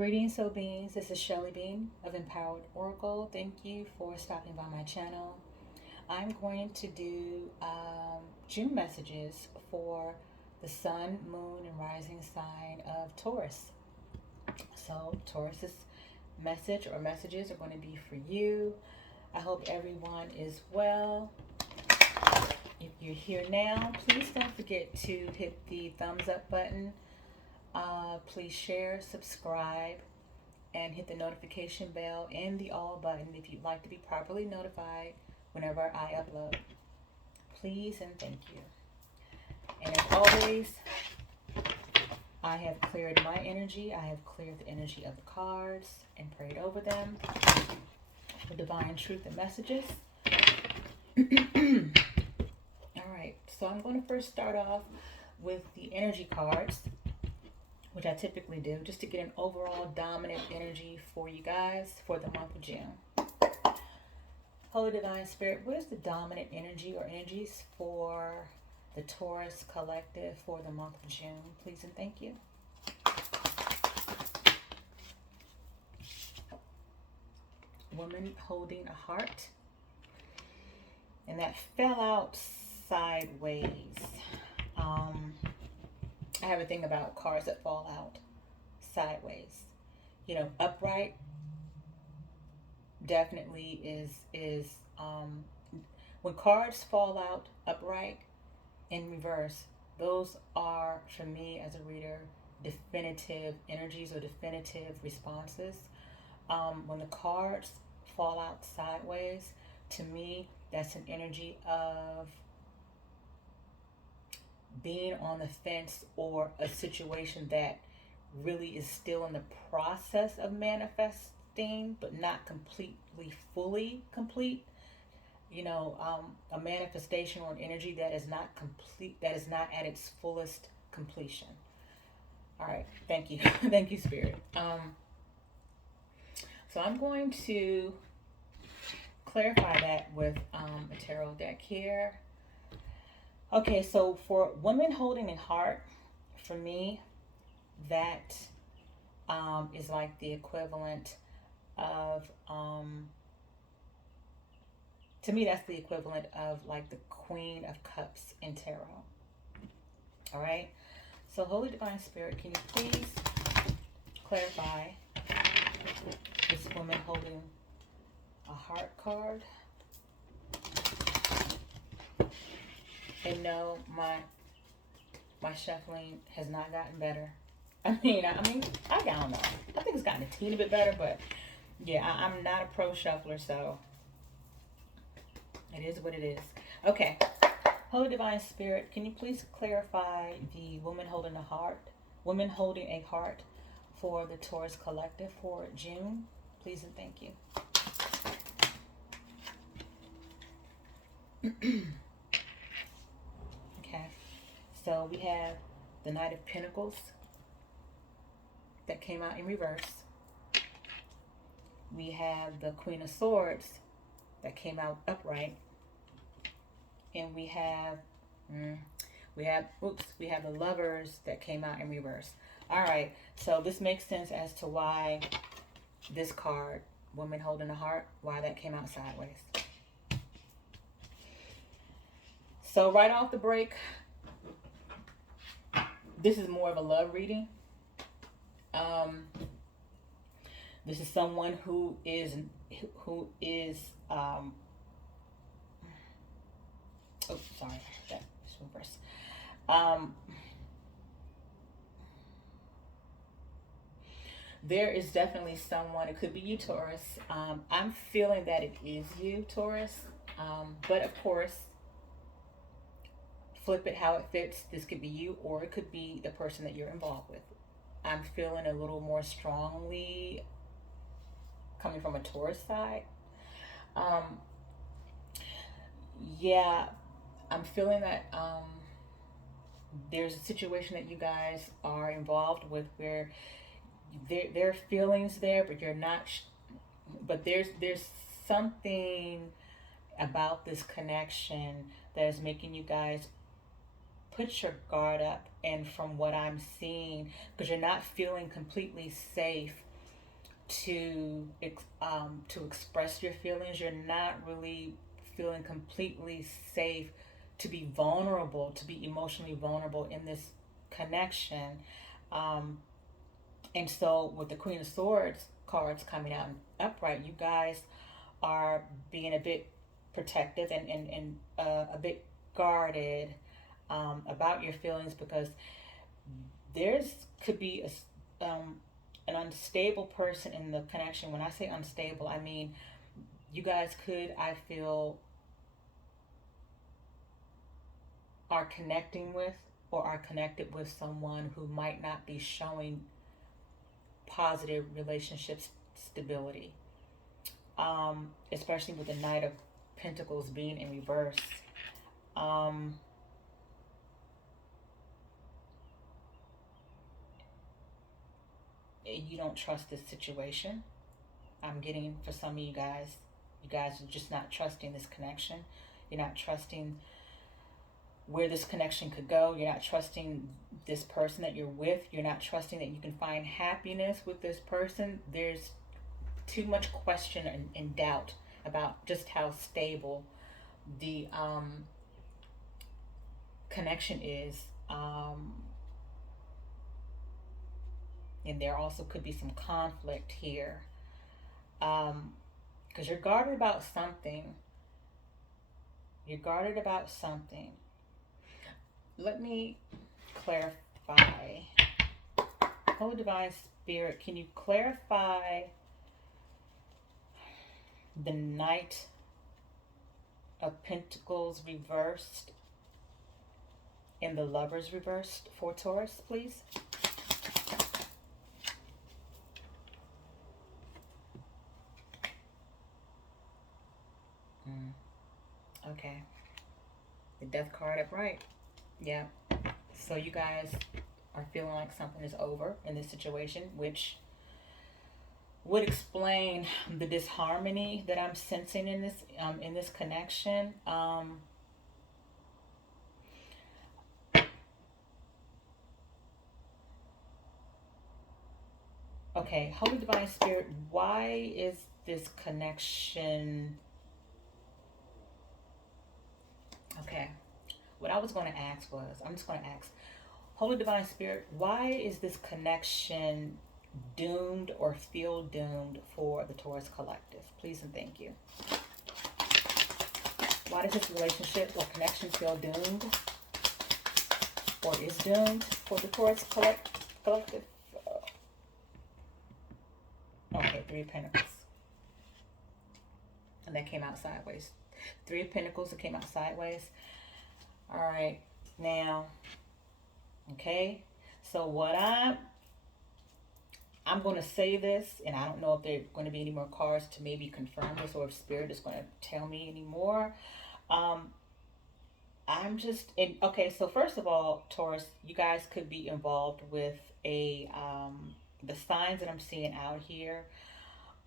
Greetings, soul beings. This is Shelly Bean of Empowered Oracle. Thank you for stopping by my channel. I'm going to do June messages for the sun, moon, and rising sign of Taurus. So Taurus's message or messages are going to be for you. I hope everyone is well. If you're here now, please don't forget to hit the thumbs up button. Please share, subscribe, and hit the notification bell and the all button if you'd like to be properly notified whenever I upload. Please and thank you. And as always, I have cleared my energy. I have cleared the energy of the cards and prayed over them for divine truth and messages. Alright, so I'm going to first start off with the energy cards, which I typically do, just to get an overall dominant energy for you guys for the month of June. Holy Divine Spirit, what is the dominant energy or energies for the Taurus collective for the month of June? Please and thank you. Woman holding a heart. And that fell out sideways. I have a thing about cards that fall out sideways. You know, upright definitely is when cards fall out upright in reverse, those are, for me as a reader, definitive energies or definitive responses. When the cards fall out sideways, to me, that's an energy of being on the fence or a situation that really is still in the process of manifesting, but not completely, fully complete. You know, a manifestation or an energy that is not complete, that is not at its fullest completion. All right, thank you. Thank you, Spirit. So I'm going to clarify that with a tarot deck here. Okay, so for women holding a heart, for me, that is like the equivalent of, to me, that's the equivalent of like the Queen of Cups in tarot. All right, so Holy Divine Spirit, can you please clarify this woman holding a heart card? And no, my shuffling has not gotten better. I don't know. I think it's gotten a teeny bit better, but yeah, I'm not a pro shuffler, so it is what it is. Okay, Holy Divine Spirit, can you please clarify the woman holding a heart for the Taurus collective for June? Please and thank you. Okay, so we have the Knight of Pentacles that came out in reverse. We have the Queen of Swords that came out upright. And we have the Lovers that came out in reverse. All right, so this makes sense as to why this card, Woman Holding a Heart, why that came out sideways. So right off the break, this is more of a love reading. This is someone who is oh, sorry, that was reverse. There is definitely someone, it could be you, Taurus. I'm feeling that it is you, Taurus. But of course, flip it how it fits. This could be you, or it could be the person that you're involved with. I'm feeling a little more strongly coming from a Taurus side. Yeah, I'm feeling that there's a situation that you guys are involved with where there are feelings there, but you're not. But there's something about this connection that is making you guys put your guard up. And from what I'm seeing, because you're not feeling completely safe to express your feelings. You're not really feeling completely safe to be vulnerable, to be emotionally vulnerable in this connection. Um, and so with the Queen of Swords cards coming out upright, you guys are being a bit protective and a bit guarded about your feelings, because there's could be an unstable person in the connection. When I say unstable, I mean you guys could, I feel, are connecting with or are connected with someone who might not be showing positive relationship stability, especially with the Knight of Pentacles being in reverse. Um, you don't trust this situation. I'm getting for some of you guys are just not trusting this connection. You're not trusting where this connection could go. You're not trusting this person that you're with. You're not trusting that you can find happiness with this person. There's too much question and doubt about just how stable the connection is. And there also could be some conflict here, because you're guarded about something. You're guarded about something. Let me clarify. Holy Divine Spirit, can you clarify the Knight of Pentacles reversed and the Lovers reversed for Taurus, please? Okay. The Death card upright. Yeah. So you guys are feeling like something is over in this situation, which would explain the disharmony that I'm sensing in this connection. Okay, Holy Divine Spirit, why is this connection? Okay, what I was going to ask was, I'm just going to ask, Holy Divine Spirit, why is this connection doomed or feel doomed for the Taurus collective? Please and thank you. Why does this relationship or connection feel doomed or is doomed for the Taurus collective? Okay, Three of Pentacles. And that came out sideways. Three of Pentacles that came out sideways. All right, now, okay, so what I'm going to say this, and I don't know if there are going to be any more cards to maybe confirm this, or if Spirit is going to tell me any more. I'm just in. Okay, so first of all, Taurus, you guys could be involved with the signs that I'm seeing out here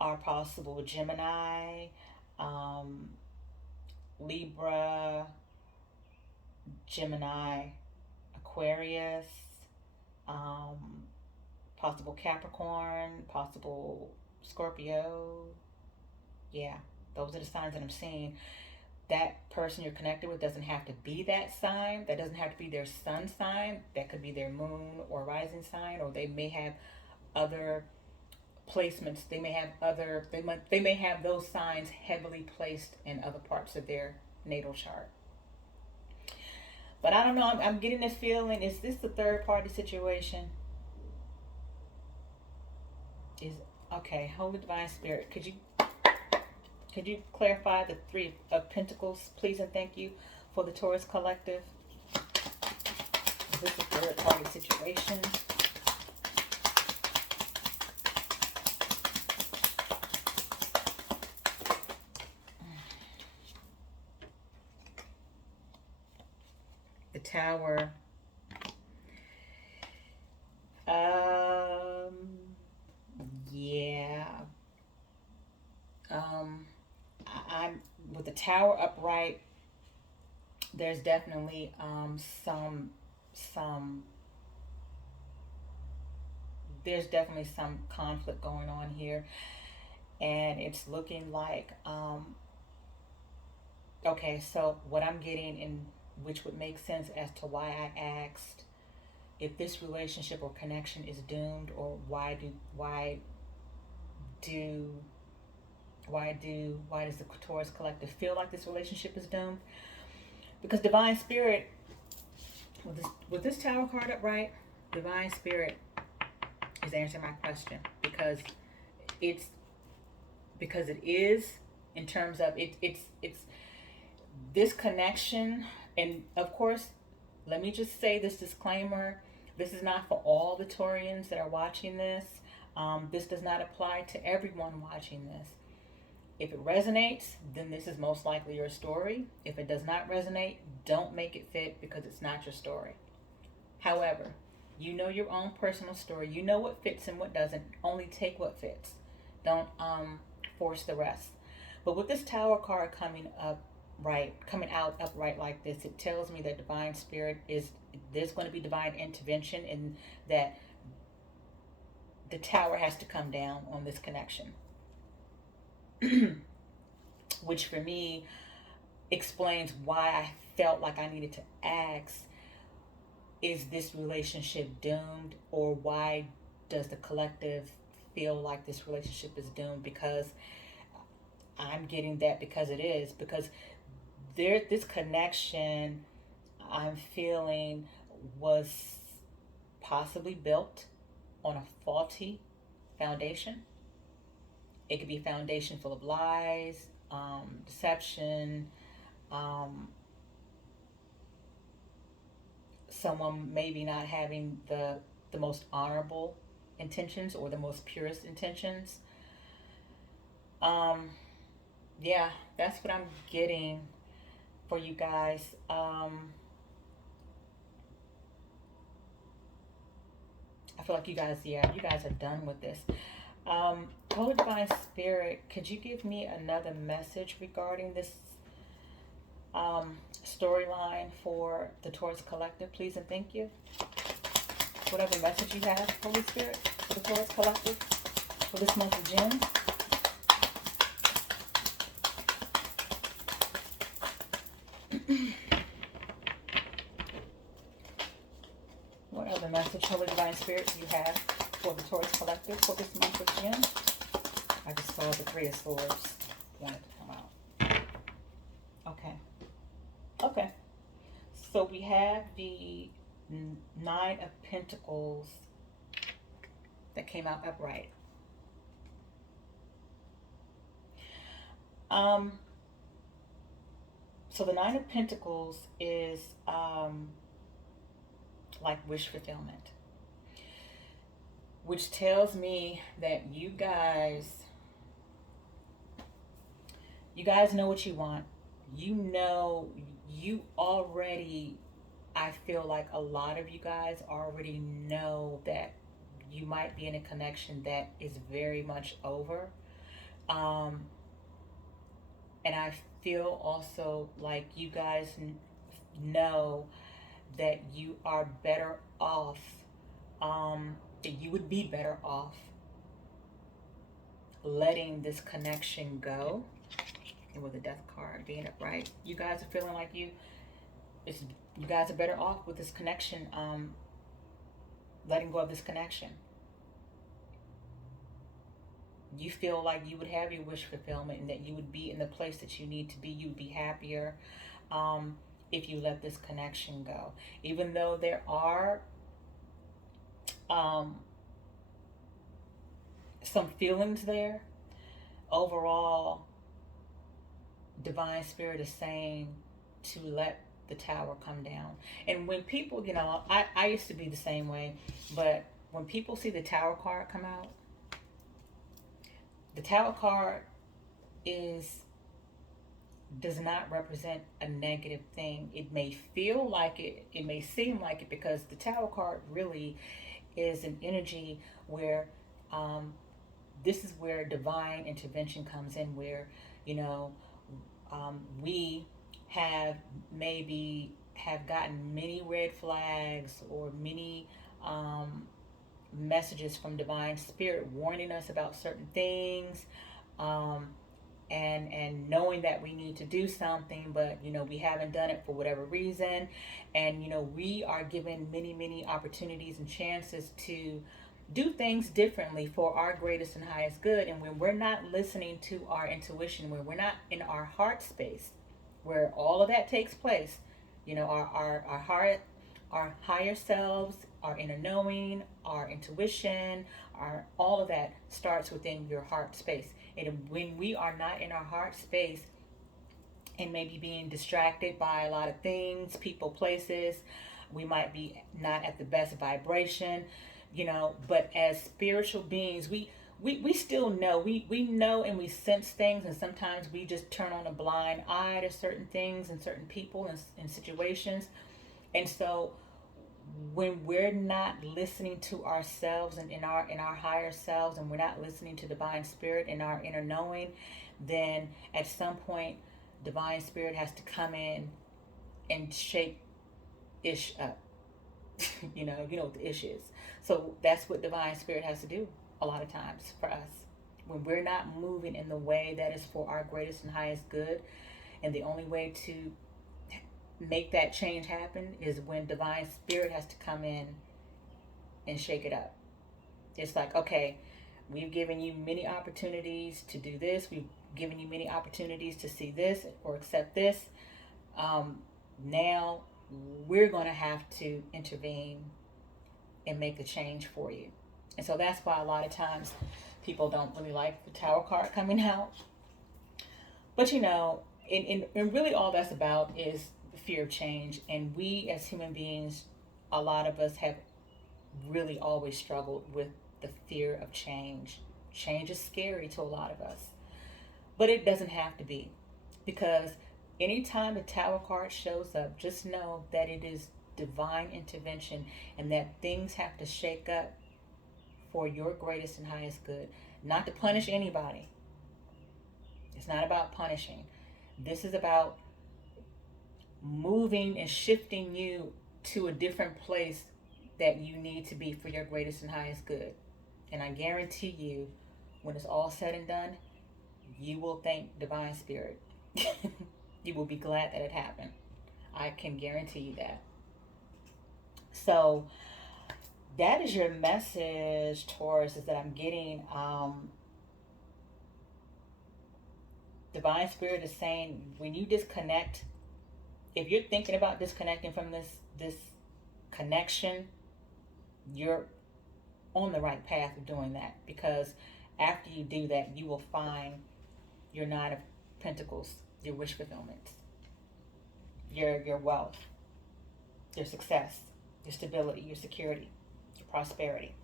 are possible Gemini, Libra, Gemini, Aquarius, possible Capricorn, possible Scorpio. Yeah, those are the signs that I'm seeing. That person you're connected with doesn't have to be that sign. That doesn't have to be their sun sign. That could be their moon or rising sign, or they may have other placements. They may have other, they may have those signs heavily placed in other parts of their natal chart. But I don't know, I'm getting this feeling, is this the third party situation? Okay, Holy Divine Spirit, could you clarify the Three of Pentacles, please and thank you, for the Taurus collective? Is this a third party situation? The Tower. Yeah. I'm with the Tower upright. There's definitely some there's definitely some conflict going on here, and it's looking like okay, so what I'm getting, in which would make sense as to why I asked if this relationship or connection is doomed, or do why does the Taurus collective feel like this relationship is doomed? Because divine spirit, with this Tower card upright, divine spirit is answering my question, it's because it is, in terms of it's this connection. And of course, let me just say this disclaimer: this is not for all the Taurians that are watching this. This does not apply to everyone watching this. If it resonates, then this is most likely your story. If it does not resonate, don't make it fit, because it's not your story. However, you know your own personal story. You know what fits and what doesn't. Only take what fits. Don't force the rest. But with this Tower card coming out upright like this, it tells me that divine spirit there's going to be divine intervention, and that the tower has to come down on this connection. Which for me explains why I felt like I needed to ask, is this relationship doomed, or why does the collective feel like this relationship is doomed? Because I'm getting that because it is. Because this connection, I'm feeling, was possibly built on a faulty foundation. It could be a foundation full of lies, deception, someone maybe not having the most honorable intentions or the most purest intentions. Yeah, that's what I'm getting for you guys. I feel like you guys are done with this. Holy Divine Spirit, could you give me another message regarding this storyline for the Taurus Collective, please and thank you? Whatever message you have, Holy Spirit, for the Taurus Collective for this month of June. What other message, Holy Divine Spirit, do you have for the Taurus Collective for this month of June? I just saw the Three of Swords wanted to come out. Okay. So we have the Nine of Pentacles that came out upright. So the Nine of Pentacles is like wish fulfillment, which tells me that you guys know what you want. You already, I feel like a lot of you guys already know that you might be in a connection that is very much over. And I feel also like you guys know that you are better off, that you would be better off letting this connection go. And with the Death card being upright, you guys are feeling like you guys are better off with this connection, letting go of this connection. You feel like you would have your wish fulfillment, and that you would be in the place that you need to be. You would be happier if you let this connection go. Even though there are some feelings there, overall, Divine Spirit is saying to let the tower come down. And when people, I used to be the same way, but when people see the Tower card come out, the Tower card does not represent a negative thing. It may feel like it, it may seem like it, because the Tower card really is an energy where this is where divine intervention comes in, where we have gotten many red flags, or many messages from Divine Spirit warning us about certain things, um, and knowing that we need to do something, but we haven't done it for whatever reason, and we are given many opportunities and chances to do things differently for our greatest and highest good. And when we're not listening to our intuition, when we're not in our heart space, where all of that takes place, our heart, our higher selves, our inner knowing, our intuition, our all of that starts within your heart space. And when we are not in our heart space and maybe being distracted by a lot of things, people, places, we might be not at the best vibration, but as spiritual beings, we still know, we know and we sense things, and sometimes we just turn on a blind eye to certain things and certain people and situations. And so when we're not listening to ourselves and in our higher selves, and we're not listening to Divine Spirit and our inner knowing, then at some point Divine Spirit has to come in and shake ish up. you know what the ish is. So that's what Divine Spirit has to do a lot of times for us when we're not moving in the way that is for our greatest and highest good. And the only way to make that change happen is when Divine Spirit has to come in and shake it up. It's like, okay, we've given you many opportunities to do this. We've given you many opportunities to see this or accept this. Now we're going to have to intervene and make a change for you. And so that's why a lot of times people don't really like the Tower card coming out. But and really all that's about is the fear of change. And we as human beings, a lot of us have really always struggled with the fear of change. Change is scary to a lot of us. But it doesn't have to be. Because anytime the Tower card shows up, just know that it is divine intervention and that things have to shake up for your greatest and highest good. Not to punish anybody. It's not about punishing. This is about moving and shifting you to a different place that you need to be for your greatest and highest good. And I guarantee you, when it's all said and done, you will thank Divine Spirit. You will be glad that it happened. I can guarantee you that. So that is your message, Taurus, is that I'm getting. Divine Spirit is saying when you disconnect, if you're thinking about disconnecting from this connection, you're on the right path of doing that, because after you do that, you will find your Nine of Pentacles, your wish fulfillment, your wealth, your success, your stability, your security, your prosperity.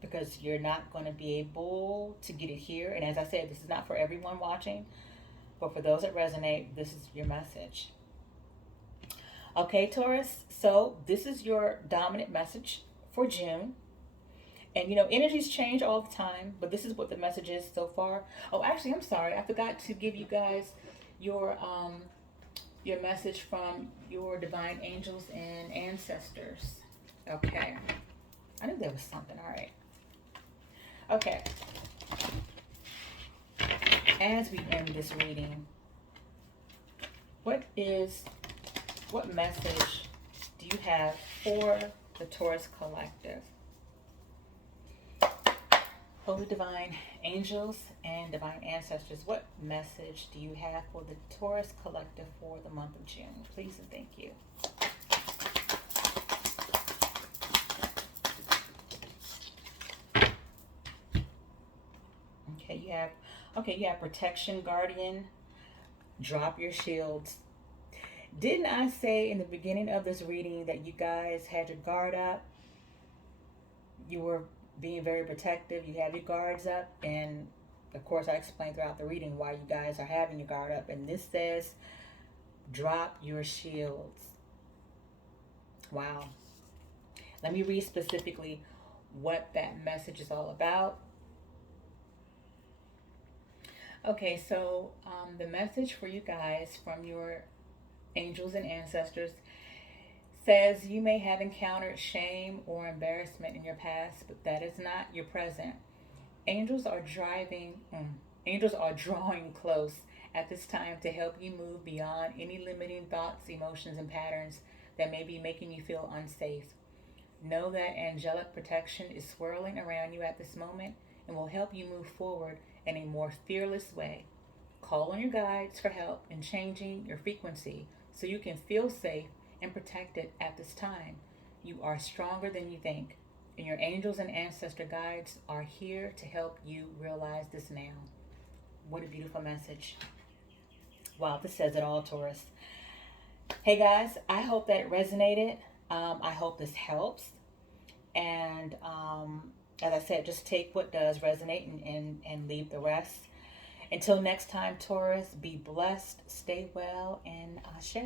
Because you're not going to be able to get it here. And as I said, this is not for everyone watching, but for those that resonate, this is your message. Okay, Taurus, so this is your dominant message for June. And energies change all the time, but this is what the message is so far. Oh, actually, I'm sorry, I forgot to give you guys your message from your divine angels and ancestors. Okay, I knew there was something. All right. Okay. As we end this reading, what message do you have for the Taurus collective? Holy divine angels and divine ancestors, what message do you have for the Taurus collective for the month of June? Please and thank you. You have protection, guardian, drop your shields. Didn't I say in the beginning of this reading that you guys had your guard up? You were being very protective. You have your guards up, and of course I explained throughout the reading why you guys are having your guard up. And this says, drop your shields. Wow. Let me read specifically what that message is all about. Okay, so the message for you guys from your angels and ancestors Says you may have encountered shame or embarrassment in your past, but that is not your present. Angels are angels are drawing close at this time to help you move beyond any limiting thoughts, emotions, and patterns that may be making you feel unsafe. Know that angelic protection is swirling around you at this moment and will help you move forward in a more fearless way. Call on your guides for help in changing your frequency so you can feel safe and protected at this time. You are stronger than you think, and your angels and ancestor guides are here to help you realize this now. What a beautiful message. Wow, this says it all, Taurus. Hey guys, I hope that it resonated. I hope this helps. And as I said, just take what does resonate and leave the rest. Until next time, Taurus, be blessed, stay well, and ashe.